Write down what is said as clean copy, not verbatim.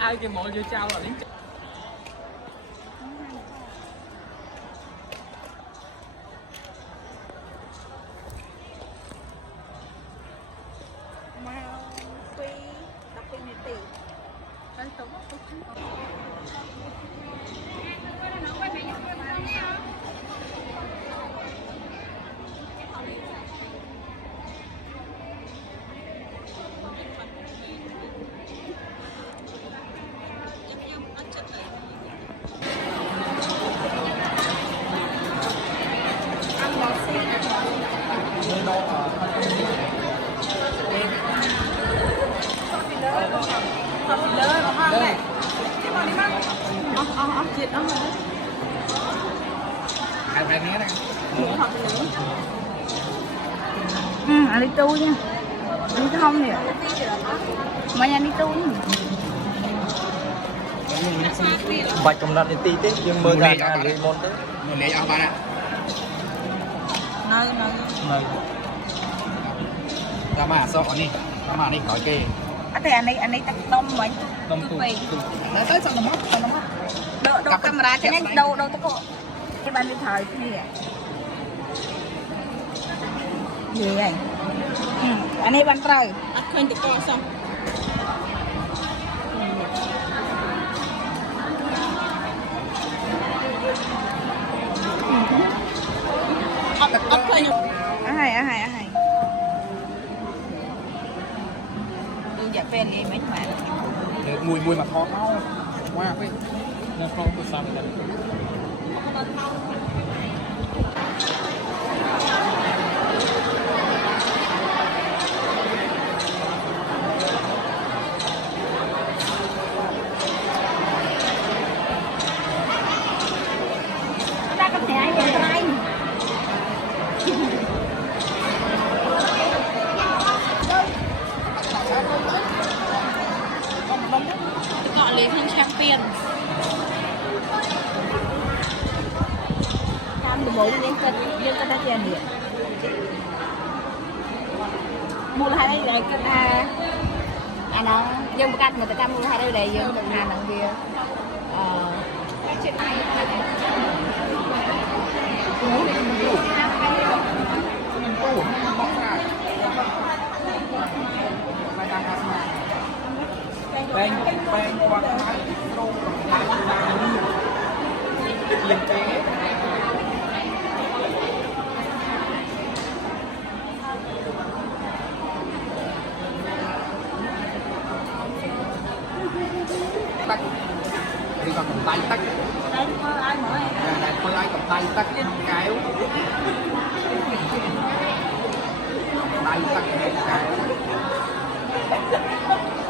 ai kêu mọi vừa trao là đến anh đi tu nha, anh đi không nè, mà anh đi tu nha. bạch cầm nát đến tí tết nhưng mơ gà là lấy món tết mình lấy ao ba ạ Nơi ra mà sợ đi ra mà đi khỏi kê thì anh ấy tắt đông mấy đông tu nó tới sao nó mất đâu camera cho nên đâu tắt cô cái bạn đi thời gì à gì vậy anh ấy bạn trời khơi thì coi xong khơi hay dạ phèn đi mấy bạn mùi mà thò mau qua với nó không có sao rồi ta có thể ai vậy anh gọi lấy thêm champion cam được bố nên cân đã tiền gì mua hai đây là cân nó dân cân người ta cam mua hai đây để dân cân hàng đằng kia bèn qua thái rô liền tế tắt đi vào cầm tay tắt đây ai mở đây thôi ai cầm tay tắt kéo tay tắt kéo